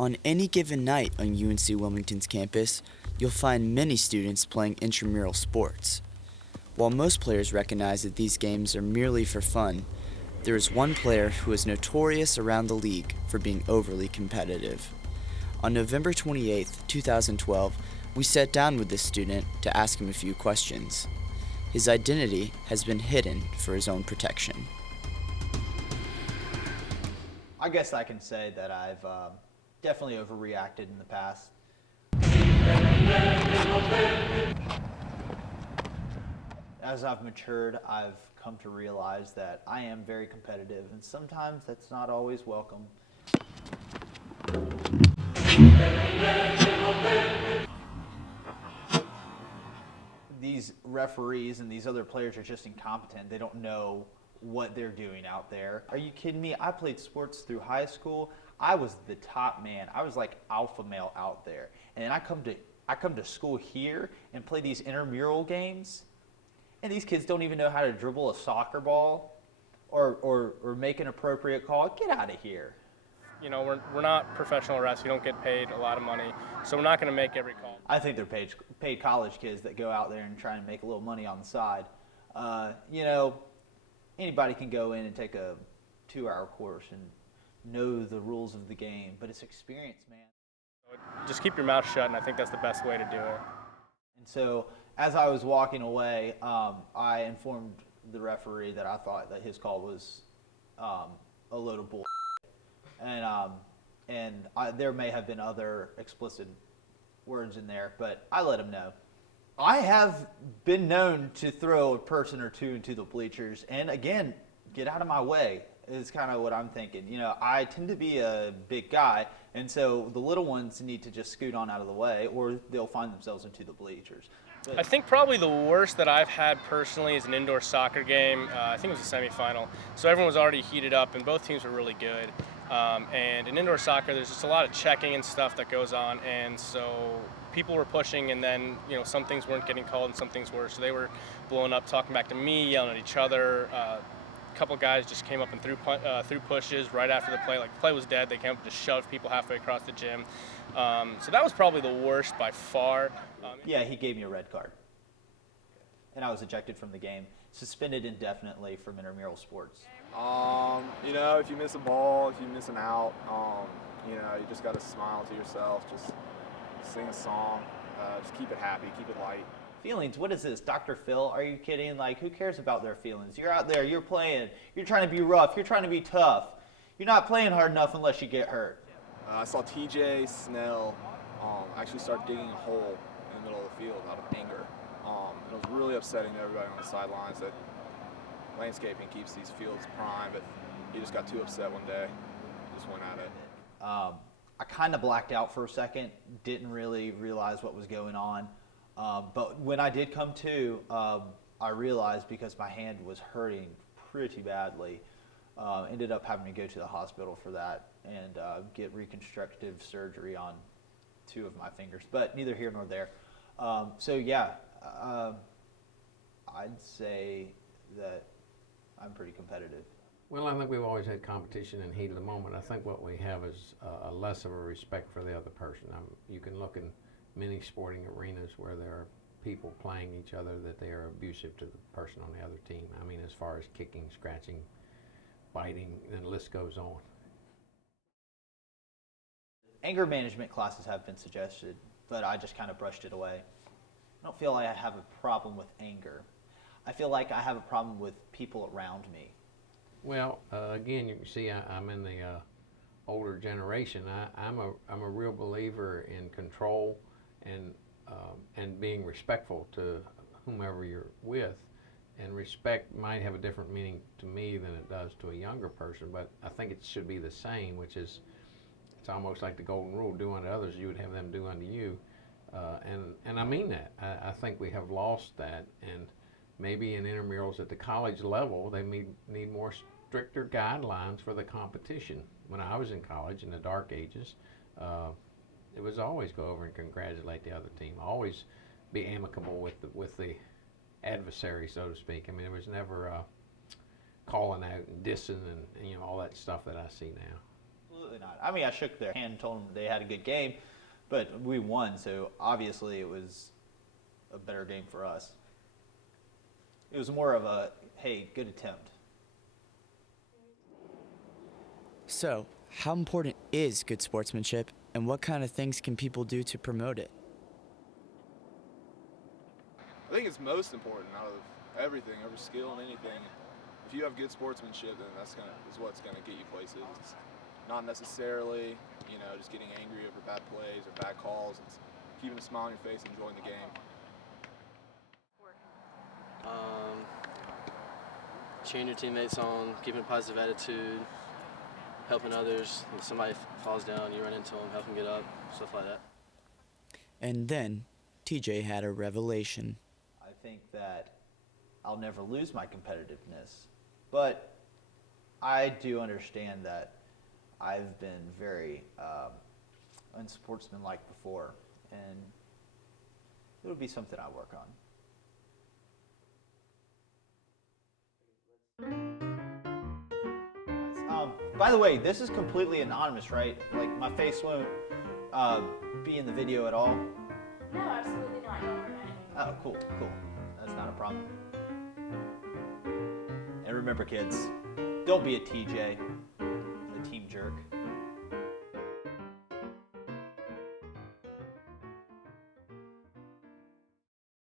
On any given night on UNC Wilmington's campus, you'll find many students playing intramural sports. While most players recognize that these games are merely for fun, there is one player who is notorious around the league for being overly competitive. On November 28, 2012, we sat down with this student to ask him a few questions. His identity has been hidden for his own protection. I guess I can say that I've definitely overreacted in the past. As I've matured, I've come to realize that I am very competitive, and sometimes that's not always welcome. These referees and these other players are just incompetent. They don't know what they're doing out there. Are you kidding me? I played sports through high school. I was the top man. I was like alpha male out there. And then I come to school here and play these intramural games, and these kids don't even know how to dribble a soccer ball or make an appropriate call. Get out of here. You know, we're not professional refs. We don't get paid a lot of money, so we're not going to make every call. I think they're paid college kids that go out there and try and make a little money on the side. Anybody can go in and take a 2-hour course and know the rules of the game, but it's experience, man. Just keep your mouth shut, and I think that's the best way to do it. And so as I was walking away, I informed the referee that I thought that his call was a load of bull. And there may have been other explicit words in there, but I let him know. I have been known to throw a person or two into the bleachers, and again, get out of my way is kind of what I'm thinking. You know, I tend to be a big guy, and so the little ones need to just scoot on out of the way, or they'll find themselves into the bleachers. I think probably the worst that I've had personally is an indoor soccer game. I think it was a semifinal. So everyone was already heated up, and both teams were really good. And in indoor soccer, there's just a lot of checking and stuff that goes on. And so people were pushing, and then, you know, some things weren't getting called and some things were. So they were blowing up, talking back to me, yelling at each other. A couple guys just came up and threw pushes right after the play. Like, the play was dead. They came up and just shoved people halfway across the gym. So that was probably the worst by far. Yeah, he gave me a red card. And I was ejected from the game, suspended indefinitely from intramural sports. If you miss a ball, if you miss an out, you just got to smile to yourself, just sing a song, just keep it happy, keep it light. Feelings, what is this, Dr. Phil? Are you kidding? Like, who cares about their feelings? You're out there, you're playing, you're trying to be rough, you're trying to be tough. You're not playing hard enough unless you get hurt. I saw TJ Snell actually start digging a hole in the middle of the field out of anger. It was really upsetting to everybody on the sidelines that landscaping keeps these fields prime, but he just got too upset one day, just went at it. I kind of blacked out for a second, didn't really realize what was going on. But when I did come to, I realized because my hand was hurting pretty badly, ended up having to go to the hospital for that and get reconstructive surgery on 2 of my fingers, but neither here nor there. I'd say that I'm pretty competitive. Well, I think we've always had competition and heat of the moment. I think what we have is a less of a respect for the other person. You can look in many sporting arenas where there are people playing each other that they are abusive to the person on the other team. I mean, as far as kicking, scratching, biting, the list goes on. Anger management classes have been suggested, but I just kind of brushed it away. I don't feel like I have a problem with anger. I feel like I have a problem with people around me. Well, again, you can see I'm in the older generation. I'm a real believer in control and being respectful to whomever you're with. And respect might have a different meaning to me than it does to a younger person, but I think it should be the same, which is it's almost like the golden rule: do unto others, you would have them do unto you. And I mean that. I think we have lost that, and maybe in intramurals at the college level, they need more stricter guidelines for the competition. When I was in college in the dark ages, it was always go over and congratulate the other team, always be amicable with the adversary, so to speak. I mean, there was never calling out and dissing and all that stuff that I see now. Absolutely not. I mean, I shook their hand and told them they had a good game, but we won, so obviously it was a better game for us. It was more of a, hey, good attempt. So, how important is good sportsmanship, and what kind of things can people do to promote it? I think it's most important out of everything, every skill and anything. If you have good sportsmanship, then is what's gonna get you places. It's not necessarily, just getting angry over bad plays or bad calls. It's keeping a smile on your face and enjoying the game. Cheering your teammates on, keeping a positive attitude, helping others. If somebody falls down, you run into them, help them get up, stuff like that. And then, TJ had a revelation. I think that I'll never lose my competitiveness, but I do understand that I've been very unsportsmanlike before, and it'll be something I work on. By the way, this is completely anonymous, right? Like, my face won't be in the video at all? No, absolutely not. Don't worry about it. Oh, cool. That's not a problem. And remember, kids, don't be a TJ, a team jerk.